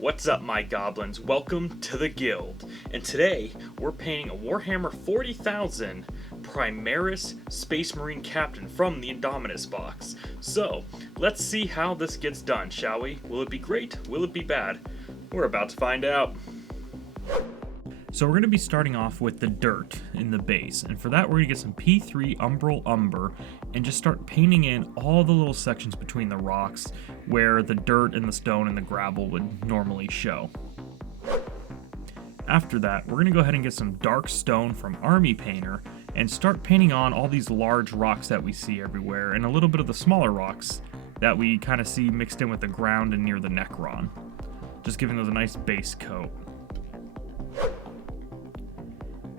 What's up, my goblins? Welcome to the guild, and today we're painting a Warhammer 40,000 Primaris Space Marine Captain from the Indomitus box. So, let's see how this gets done, shall we? Will it be great? Will it be bad? We're about to find out. So we're going to be starting off with the dirt in the base, and for that we're going to get some P3 Umbral Umber and just start painting in all the little sections between the rocks where the dirt and the stone and the gravel would normally show. After that, we're going to go ahead and get some dark stone from Army Painter and start painting on all these large rocks that we see everywhere and a little bit of the smaller rocks that we kind of see mixed in with the ground and near the Necron, just giving those a nice base coat.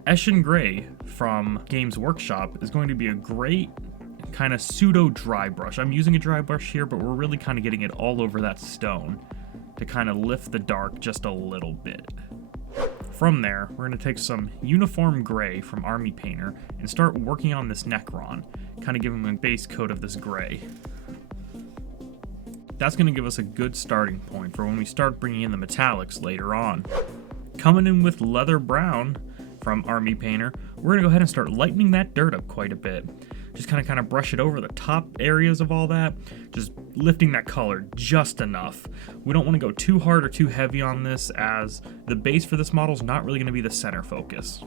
Eshin Gray from Games Workshop is going to be a great kind of pseudo dry brush. I'm using a dry brush here, but we're really kind of getting it all over that stone to kind of lift the dark just a little bit. From there, we're going to take some Uniform Gray from Army Painter and start working on this Necron, kind of give him a base coat of this gray. That's going to give us a good starting point for when we start bringing in the metallics later on. Coming in with Leather Brown from Army Painter, we're going to go ahead and start lightening that dirt up quite a bit. Just kind of brush it over the top areas of all that, just lifting that color just enough. We don't want to go too hard or too heavy on this, as the base for this model is not really going to be the center focus.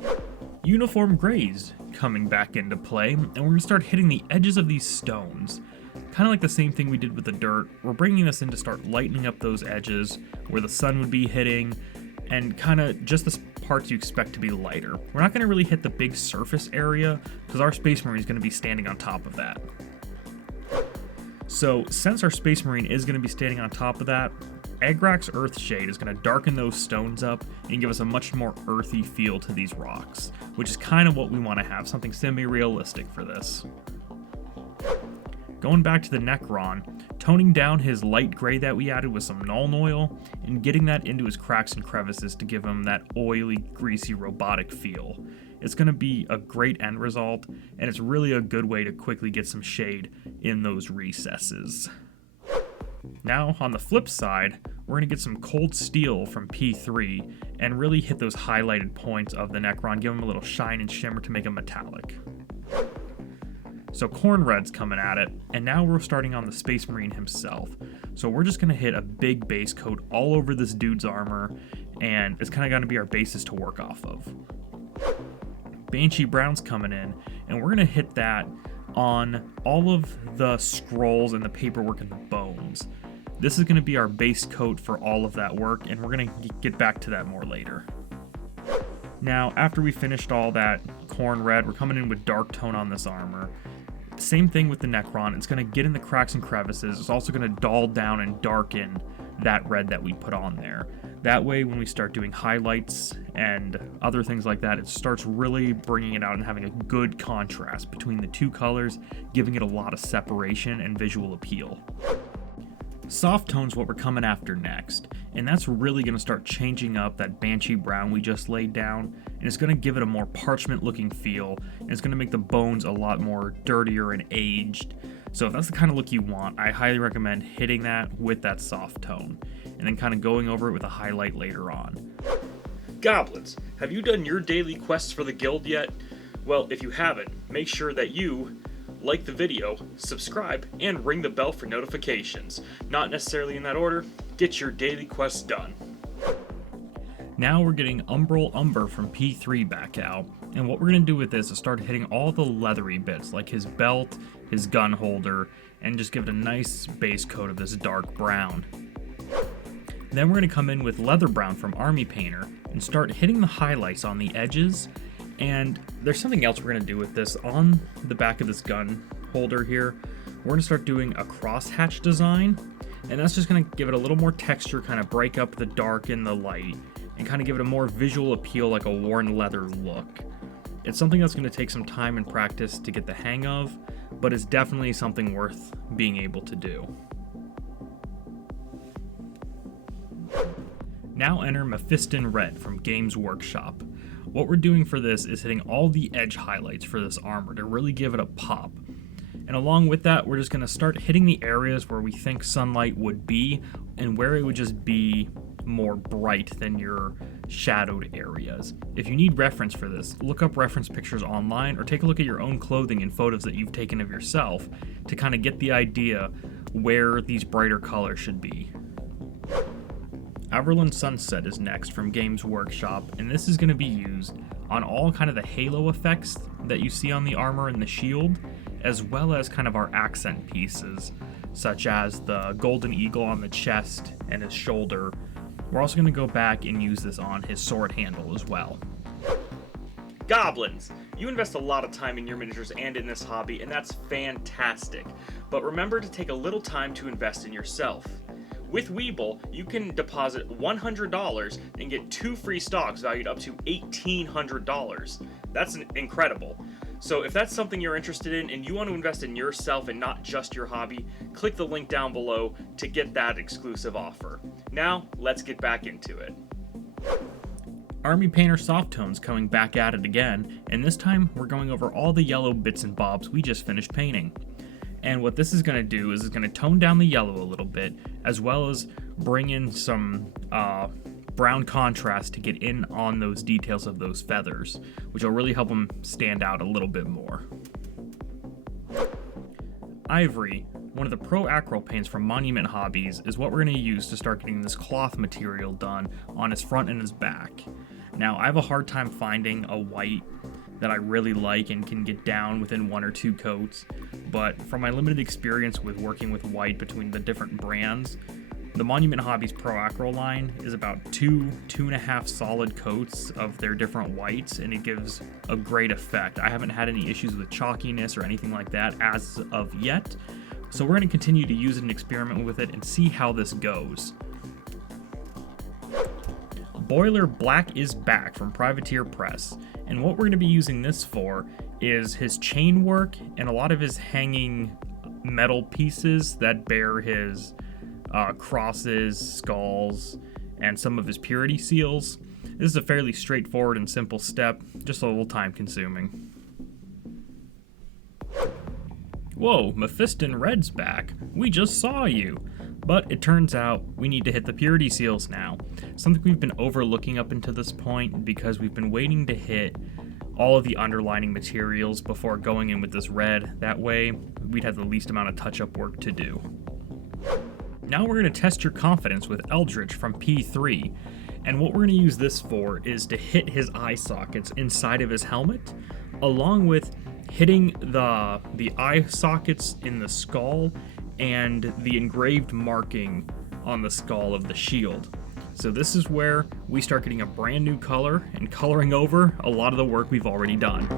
Uniform Grays coming back into play, and we're going to start hitting the edges of these stones. Kind of like the same thing we did with the dirt, we're bringing this in to start lightening up those edges where the sun would be hitting, and kind of just the parts you expect to be lighter. We're not going to really hit the big surface area because our Space Marine is going to be standing on top of that. So since our Space Marine is going to be standing on top of that, Agrak's Earthshade is going to darken those stones up and give us a much more earthy feel to these rocks, which is kind of what we want to have, something semi-realistic for this. Going back to the Necron, toning down his light gray that we added with some Nuln Oil, and getting that into his cracks and crevices to give him that oily, greasy, robotic feel. It's going to be a great end result, and it's really a good way to quickly get some shade in those recesses. Now, on the flip side, we're going to get some Cold Steel from P3, and really hit those highlighted points of the Necron, give him a little shine and shimmer to make him metallic. So Corn Red's coming at it, and now we're starting on the Space Marine himself. So we're just going to hit a big base coat all over this dude's armor, and it's kind of going to be our basis to work off of. Banshee Brown's coming in, and we're going to hit that on all of the scrolls and the paperwork and the bones. This is going to be our base coat for all of that work, and we're going to get back to that more later. Now, after we finished all that Corn Red, we're coming in with Dark Tone on this armor. Same thing with the Necron, it's going to get in the cracks and crevices, it's also going to dull down and darken that red that we put on there. That way, when we start doing highlights and other things like that, it starts really bringing it out and having a good contrast between the two colors, giving it a lot of separation and visual appeal. Soft Tone's what we're coming after next, and that's really going to start changing up that Banshee Brown we just laid down, and it's going to give it a more parchment looking feel, and it's going to make the bones a lot more dirtier and aged. So if that's the kind of look you want, I highly recommend hitting that with that Soft Tone, and then kind of going over it with a highlight later on. Goblins, have you done your daily quests for the guild yet? Well, if you haven't, make sure that you like the video, subscribe, and ring the bell for notifications. Not necessarily in that order, get your daily quests done. Now we're getting Umbral Umber from P3 back out, and what we're going to do with this is start hitting all the leathery bits, like his belt, his gun holder, and just give it a nice base coat of this dark brown. Then we're going to come in with Leather Brown from Army Painter and start hitting the highlights on the edges. And there's something else we're going to do with this. On the back of this gun holder here, we're going to start doing a crosshatch design, and that's just going to give it a little more texture, kind of break up the dark and the light, and kind of give it a more visual appeal, like a worn leather look. It's something that's going to take some time and practice to get the hang of, but it's definitely something worth being able to do. Now enter Mephiston Red from Games Workshop. What we're doing for this is hitting all the edge highlights for this armor to really give it a pop. And along with that, we're just going to start hitting the areas where we think sunlight would be and where it would just be more bright than your shadowed areas. If you need reference for this, look up reference pictures online or take a look at your own clothing and photos that you've taken of yourself to kind of get the idea where these brighter colors should be. Everland Sunset is next from Games Workshop, and this is going to be used on all kind of the halo effects that you see on the armor and the shield, as well as kind of our accent pieces, such as the golden eagle on the chest and his shoulder. We're also going to go back and use this on his sword handle as well. Goblins! You invest a lot of time in your miniatures and in this hobby, and that's fantastic. But remember to take a little time to invest in yourself. With Webull, you can deposit $100 and get 2 free stocks valued up to $1,800. That's incredible. So if that's something you're interested in and you want to invest in yourself and not just your hobby, click the link down below to get that exclusive offer. Now, let's get back into it. Army Painter Softtone's coming back at it again, and this time we're going over all the yellow bits and bobs we just finished painting. And what this is going to do is it's going to tone down the yellow a little bit, as well as bring in some brown contrast to get in on those details of those feathers, which will really help them stand out a little bit more. Ivory, one of the Pro Acryl paints from Monument Hobbies, is what we're going to use to start getting this cloth material done on his front and his back. Now, I have a hard time finding a white that I really like and can get down within 1 or 2 coats, but from my limited experience with working with white between the different brands, the Monument Hobbies Pro Acryl line is about 2.5 solid coats of their different whites, and it gives a great effect. I haven't had any issues with chalkiness or anything like that as of yet, so we're going to continue to use it and experiment with it and see how this goes. Boiler Black is back from Privateer Press, and what we're going to be using this for is his chain work and a lot of his hanging metal pieces that bear his crosses, skulls, and some of his purity seals. This is a fairly straightforward and simple step, just a little time consuming. Whoa, Mephiston Red's back. We just saw you. But it turns out we need to hit the purity seals now. Something we've been overlooking up until this point because we've been waiting to hit all of the underlining materials before going in with this red. That way, we'd have the least amount of touch-up work to do. Now we're going to test your confidence with Eldritch from P3. And what we're going to use this for is to hit his eye sockets inside of his helmet, along with hitting the eye sockets in the skull and the engraved marking on the skull of the shield. So this is where we start getting a brand new color and coloring over a lot of the work we've already done.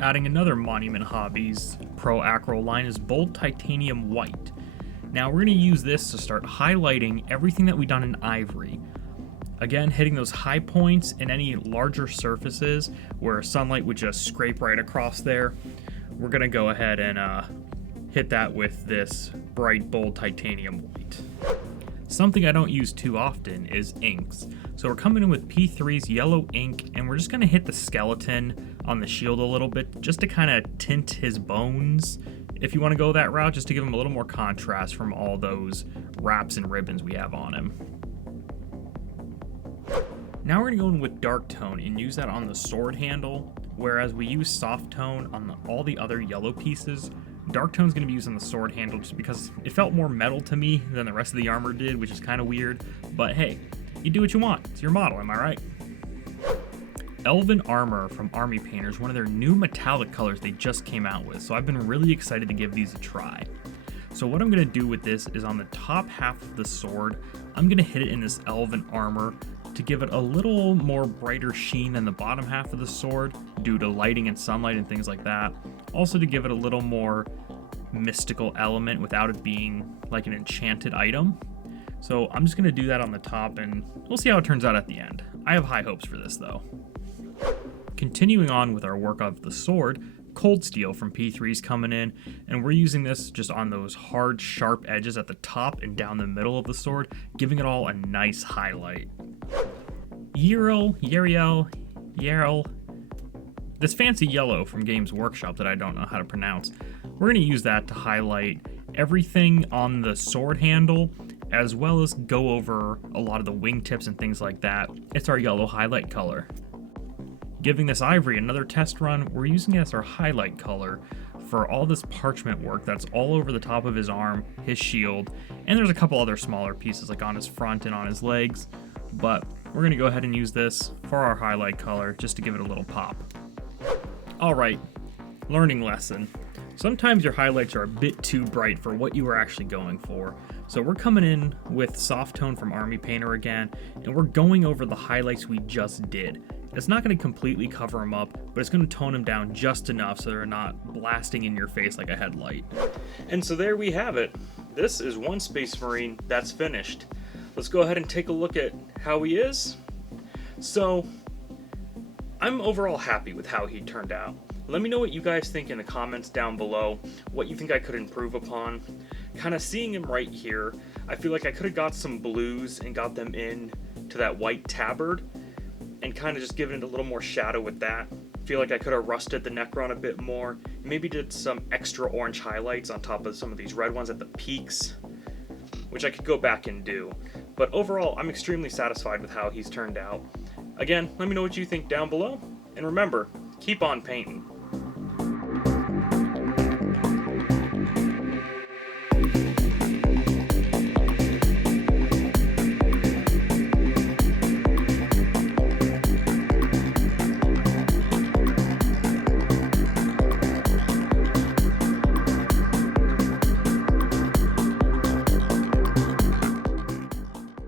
Adding another Monument Hobbies Pro Acryl line is Bold Titanium White. Now we're going to use this to start highlighting everything that we've done in Ivory. Again, hitting those high points in any larger surfaces where sunlight would just scrape right across there. We're going to go ahead and hit that with this bright, bold titanium white. Something I don't use too often is inks. So we're coming in with P3's yellow ink, and we're just going to hit the skeleton on the shield a little bit just to kind of tint his bones, if you want to go that route, just to give him a little more contrast from all those wraps and ribbons we have on him. Now we're going to go in with dark tone and use that on the sword handle, whereas we use soft tone on all the other yellow pieces. Dark tone is going to be used on the sword handle just because it felt more metal to me than the rest of the armor did, which is kind of weird. But hey, you do what you want. It's your model, am I right? Elven Armor from Army Painters, one of their new metallic colors they just came out with, so I've been really excited to give these a try. So what I'm going to do with this is on the top half of the sword, I'm going to hit it in this Elven Armor to give it a little more brighter sheen than the bottom half of the sword due to lighting and sunlight and things like that. Also to give it a little more mystical element without it being like an enchanted item. So I'm just going to do that on the top and we'll see how it turns out at the end. I have high hopes for this though. Continuing on with our work of the sword, Cold Steel from P3 is coming in, and we're using this just on those hard, sharp edges at the top and down the middle of the sword, giving it all a nice highlight. Yarel, this fancy yellow from Games Workshop that I don't know how to pronounce. We're going to use that to highlight everything on the sword handle, as well as go over a lot of the wingtips and things like that. It's our yellow highlight color. Giving this Ivory another test run, we're using it as our highlight color for all this parchment work that's all over the top of his arm, his shield, and there's a couple other smaller pieces like on his front and on his legs, but we're going to go ahead and use this for our highlight color just to give it a little pop. Alright, learning lesson. Sometimes your highlights are a bit too bright for what you were actually going for. So we're coming in with Soft Tone from Army Painter again, and we're going over the highlights we just did. It's not going to completely cover them up, but it's going to tone them down just enough so they're not blasting in your face like a headlight. And so there we have it. This is one Space Marine that's finished. Let's go ahead and take a look at how he is. So, I'm overall happy with how he turned out. Let me know what you guys think in the comments down below, what you think I could improve upon. Kind of seeing him right here, I feel like I could have got some blues and got them in to that white tabard, and kind of just given it a little more shadow with that. Feel like I could have rusted the Necron a bit more, maybe did some extra orange highlights on top of some of these red ones at the peaks, which I could go back and do. But overall, I'm extremely satisfied with how he's turned out. Again, let me know what you think down below, and remember, keep on painting.